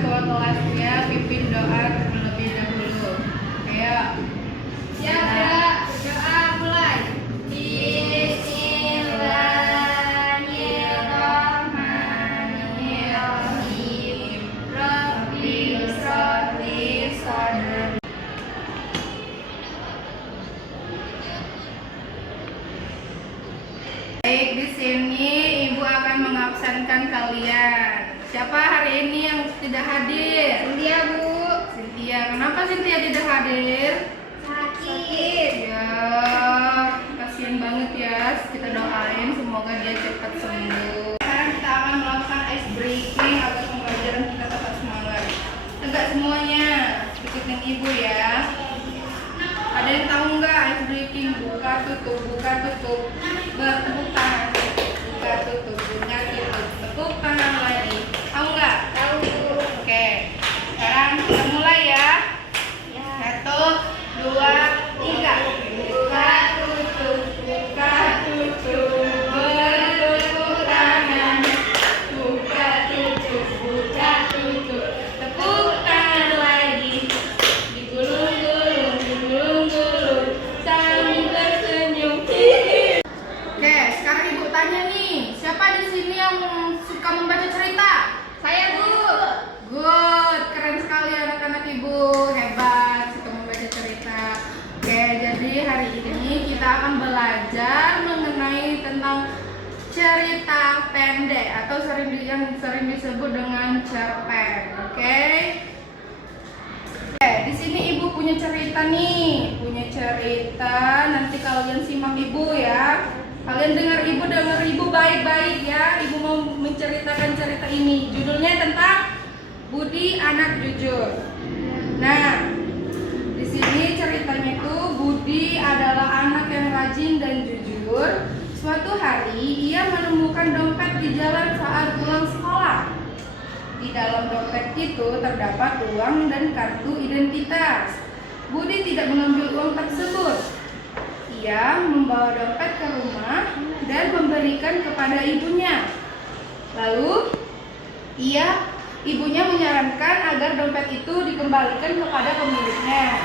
ketua kelasnya pimpin doa terlebih dahulu. Ayo. Siap ya, doa mulai. Bismillahirrahmanirrahim. Rabbi sholli sadri. Baik, di sini Ibu akan mengabsenkan kalian. Siapa hari ini yang tidak hadir? Cynthia, Bu. Cynthia. Kenapa Cynthia tidak hadir? Sakit. Ya, kasihan banget ya. Kita doain semoga dia cepat sembuh. Sekarang kita akan melakukan ice breaking agar pembelajaran kita tetap semangat. Tegak semuanya, ikutin Ibu ya. Ada yang tahu nggak ice breaking? Buka tutup, bertepuk tangan, buka tutup, tepuk tangan lagi. Tahu nggak? Tahu. Oke, sekarang kita mulai ya. Ya. 1, 2, 3. Buka tutup, bertepuk tangan. Buka tutup, tepuk tangan lagi. Digulung-gulung, sambil senyum. Oke, sekarang Ibu tanya nih, siapa di sini yang suka membaca cerita? Saya, Bu. Good, keren sekali anak-anak Ibu, hebat suka membaca cerita. Oke, jadi hari ini kita akan belajar mengenai tentang cerita pendek atau yang sering disebut dengan cerpen. Oke. Oke, di sini Ibu punya cerita nih, nanti kalian simak Ibu ya. Kalian dengar Ibu baik-baik ya. Ibu mau menceritakan cerita ini. Judulnya tentang Budi anak jujur. Nah, di sini ceritanya itu Budi adalah anak yang rajin dan jujur. Suatu hari ia menemukan dompet di jalan saat pulang sekolah. Di dalam dompet itu terdapat uang dan kartu identitas. Budi tidak mengambil uang tersebut. Ia membawa dompet ke rumah dan memberikan kepada ibunya. Lalu ibunya menyarankan agar dompet itu dikembalikan kepada pemiliknya.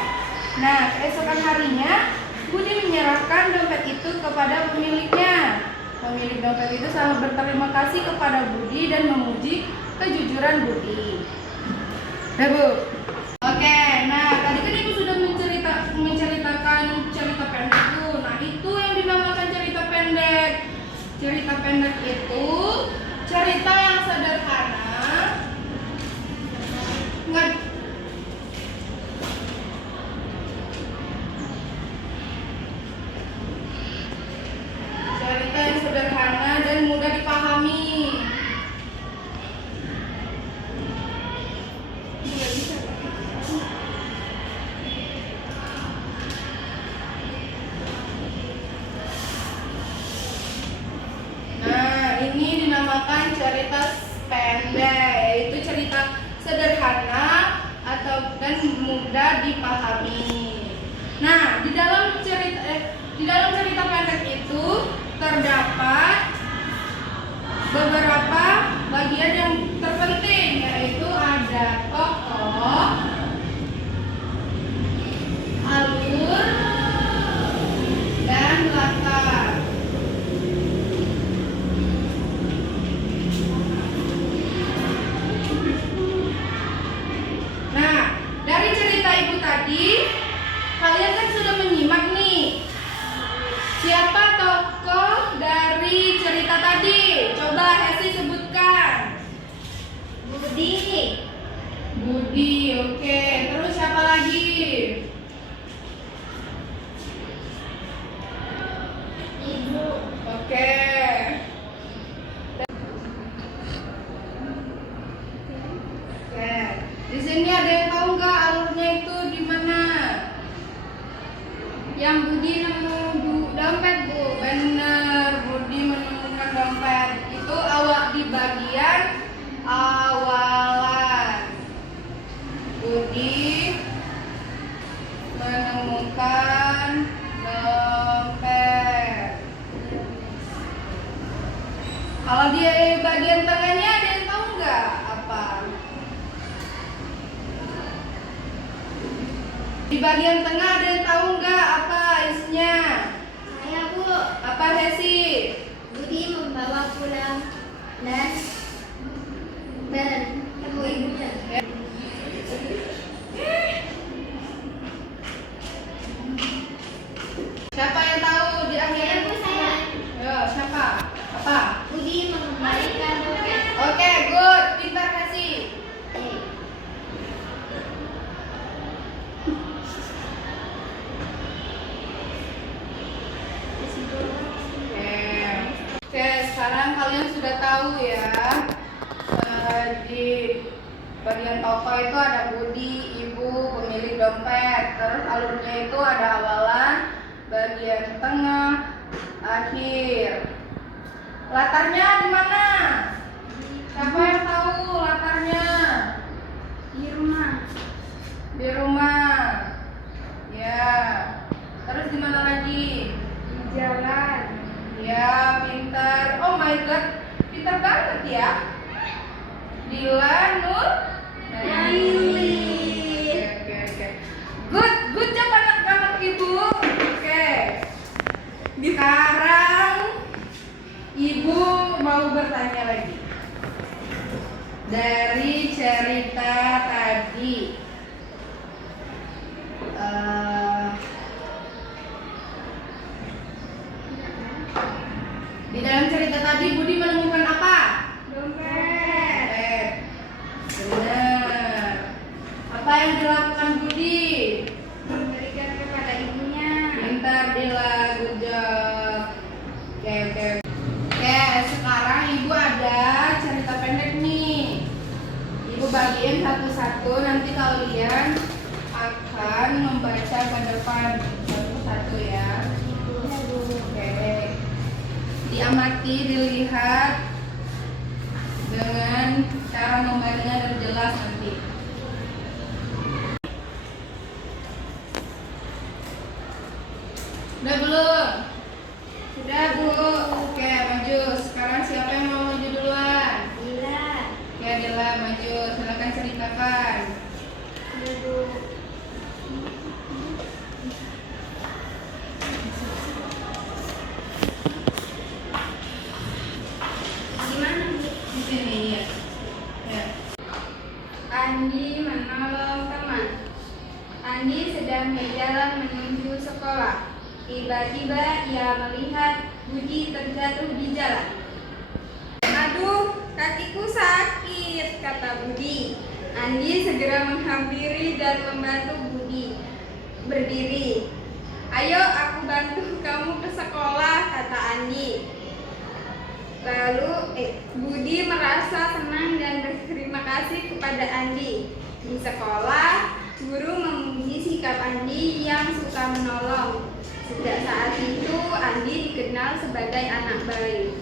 Nah, keesokan harinya Budi menyerahkan dompet itu kepada pemiliknya. Pemilik dompet itu sangat berterima kasih kepada Budi dan memuji kejujuran Budi. Nah, Bu. Oke, nah tadi kan Ibu sudah menceritakan cerita pendek itu. Nah, itu yang dinamakan cerita pendek. Cerita pendek itu cerita yang sederhana. Cerita yang sederhana dan mudah dipahami. Nah, ini dinamakan cerita pendek, yaitu cerita sederhana dan mudah dipahami. Nah, di dalam cerita pendek itu terdapat beberapa bagian yang terpenting, yaitu ada tokoh, alur, dan latar. Nah, dari cerita Ibu tadi, kalian kan sudah menyimak nih. Siapa tokoh dari cerita tadi? Coba Hesi sebutkan. Budi. Budi, oke. Terus siapa lagi? Ibu. Oke. Oke. Di sini ada yang tahu nggak alurnya itu di mana? Yang Budi nemu dompet, Bu. Bener, Budi menemukan dompet. Itu di bagian awalan. Budi menemukan dompet. Kalau di bagian tengahnya ada yang tahu nggak apa? Di bagian tengah ada yang tahu nggak apa isinya? Saya Bu. Apa Hesi? Budi membawa pulang dan bertemu ibunya. Siapa yang tahu di akhir? Saya Bu, saya. Yo, siapa? Apa? Budi mengembalikan dompet. Oke, good. Pintar Hesi. Oke, sekarang kalian sudah tahu ya. Di bagian toko itu ada Budi, ibu, pemilik dompet. Terus alurnya itu ada awalan, bagian tengah, akhir. Latarnya di mana? Siapa yang tahu latarnya? Di rumah. Di rumah. Ya. Terus di mana lagi? Di jalan. Ya, pintar. Oh my god, pintar banget ya. Dila Nur Naili. Oke. Good job anak-anak ibu. Oke. Sekarang ibu mau bertanya lagi. Dari cerita tadi, di dalam cerita tadi Budi menemukan apa? Dompet. Benar. Apa yang dilakukan Budi? Memberikan kepada ibunya. Pintar Dila, good job. Oke. Sekarang ibu ada cerita pendek nih. Ibu bagiin satu-satu, nanti kalian akan membaca ke depan satu-satu ya. Oke. Diamati, dilihat dengan cara membacanya dan jelas nanti. Udah belum? Sudah Bu. Oke, maju. Sekarang siapa yang mau maju duluan? Dila. Oke, Dila maju. Silakan ceritakan. Sudah Bu. Gimana Bu? Di sini ya. Ya. Andi menolong teman. Andi sedang berjalan menuju sekolah. Tiba-tiba ia melihat Budi terjatuh di jalan. Aduh, kakiku sakit, kata Budi. Andi segera menghampiri dan membantu Budi berdiri. Ayo aku bantu kamu ke sekolah, kata Andi. Lalu Budi merasa senang dan berterima kasih kepada Andi. Di sekolah, guru memuji sikap Andi yang suka menolong. Sejak saat itu, Andi dikenal sebagai anak baik.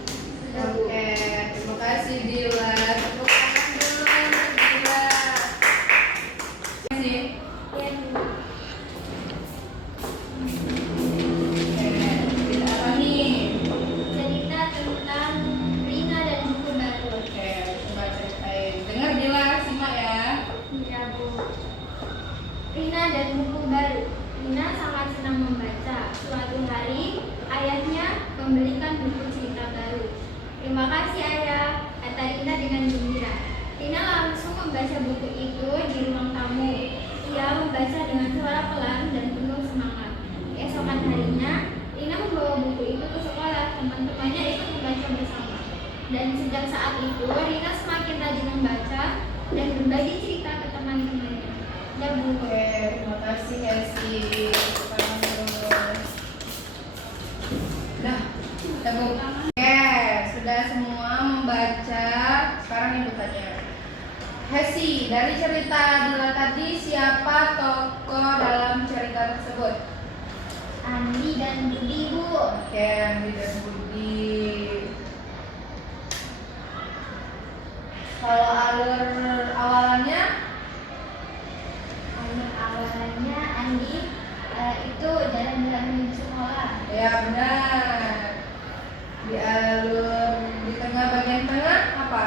Oke, terima kasih Dila. Tepuk tangan dulu untuk Dila. Terima kasih. Ya, Bu. Oke, cerita apa nih? Cerita tentang Rina dan buku baru. Oke, coba ceritain. Dengar Dila, simak ya. Iya, Bu. Rina dan buku baru. Rina sangat senang membaca. Suatu hari, ayahnya membelikan buku cerita baru. Terima kasih ayah, kata Rina dengan gembira. Rina langsung membaca buku itu di ruang tamu. Ia membaca dengan suara pelan dan penuh semangat. Keesokan harinya, Rina membawa buku itu ke sekolah. Teman-temannya ikut membaca bersama. Dan sejak saat itu, Rina semakin rajin membaca dan berbagi cerita ke teman-temannya. Ya, Bu. Oke, terima kasih Hesi. Tepuk tangan dulu. Udah, Bu. Oke, sudah semua membaca. Sekarang ibu tanya. Hesi, dari cerita Dila tadi siapa tokoh dalam cerita tersebut? Andi dan Budi, Bu. Oke, Andi dan Budi. Kalau alur awalannya? Awalnya Andi itu jalan-jalan menuju sekolah. Ya benar. Di alur di tengah bagian tengah apa?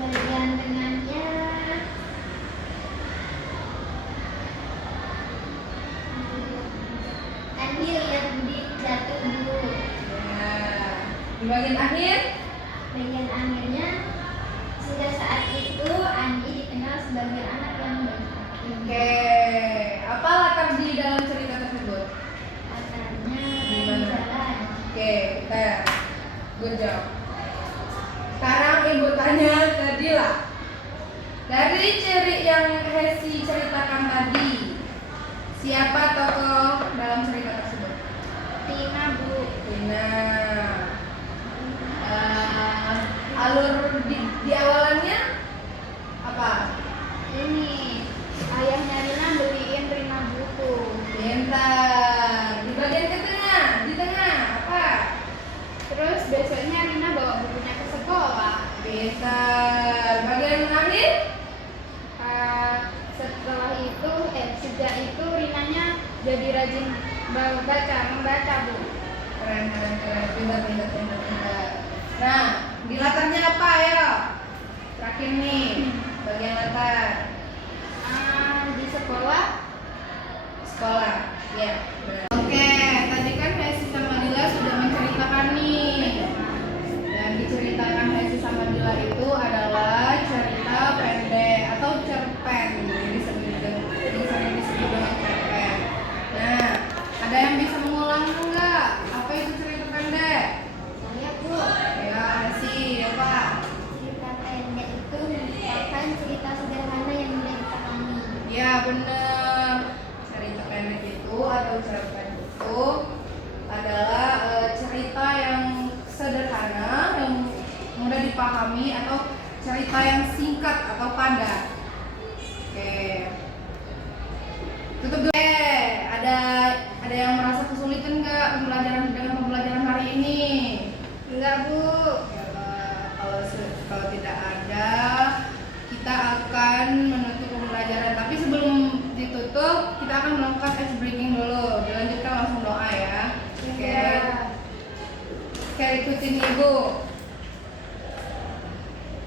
Bagian tengahnya bagian akhir? Bagian akhirnya, sudah saat itu Andi dikenal sebagai anak yang baik. Oke, apa latar di dalam cerita tersebut? Latarnya Gimana? jalan. Oke, good job. Sekarang ibu tanya ke Dila. Dari yang Hesi ceritakan tadi, siapa tokoh dalam cerita tersebut? Tina, Bu. Tina. Alur di awalannya apa? Ini ayahnya Rina beliin Rina buku. Pintar. Di bagian di tengah apa? Terus besoknya Rina bawa bukunya ke sekolah. Pintar. Bagian akhir? Setelah itu, sejak itu Rinanya jadi rajin membaca, Bu. Keren. Pintar. Nah, di latarnya apa ya? Terakhir nih, bagian latar. Di sekolah. Sekolah, ya benar. Oke, tadi kan Hesi sama Dila sudah menceritakan nih. Dan diceritakan Hesi sama Dila itu adalah cerita pendek atau cerpen. Jadi sering disebut dengan cerpen. Nah, ada yang bisa mengulang enggak? Apa itu cerita pendek? Saya, Bu. Ya, Hesi, apa? Cerita pendek itu merupakan cerita sederhana yang mudah dipahami. Ya, benar. Cerita pendek itu atau cerpen itu adalah cerita yang sederhana, yang mudah dipahami atau cerita yang singkat atau padat. Oke. Tutup dulu. Ada yang merasa kesulitan nggak dengan pembelajaran hari ini? Enggak, Bu. Ya, kalau tidak ada, kita akan menutup pembelajaran. Tapi sebelum ditutup, kita akan melakukan ice breaking dulu. Dilanjutkan langsung doa ya. Oke. Oke, ikutin ibu.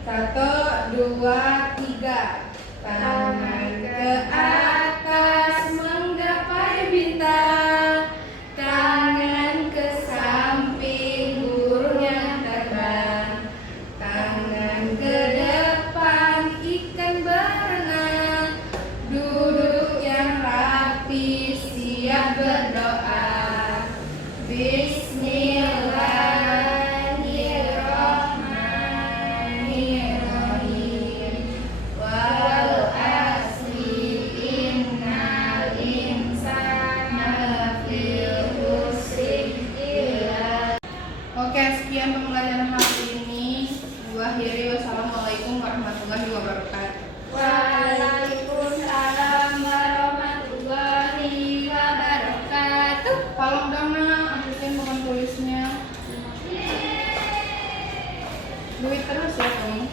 1, 2, 3. Tangan ke atas menggapai bintang. Tangan ke samping burung yang terbang. Tangan ke depan ikan berenang. Duduk yang rapi siap berdoa. Bismillahirrahmanirrahim. Wal asri innal insana lafi khusr illa. Oke, sekian pembelajaran hari ini. Wassalamualaikum wassalamualaikum warahmatullahi wabarakatuh. Waalaikumsalam warahmatullahi wabarakatuh. Tolong dong nak, ambilin papan tulisnya. Duit terus ya kamu.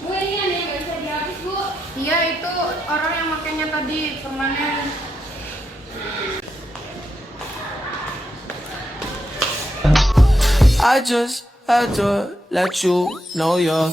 Bu, ini ada yang nggak bisa dihapus, Bu. Iya, itu orang yang makainya tadi permanen. I just had to let you know you're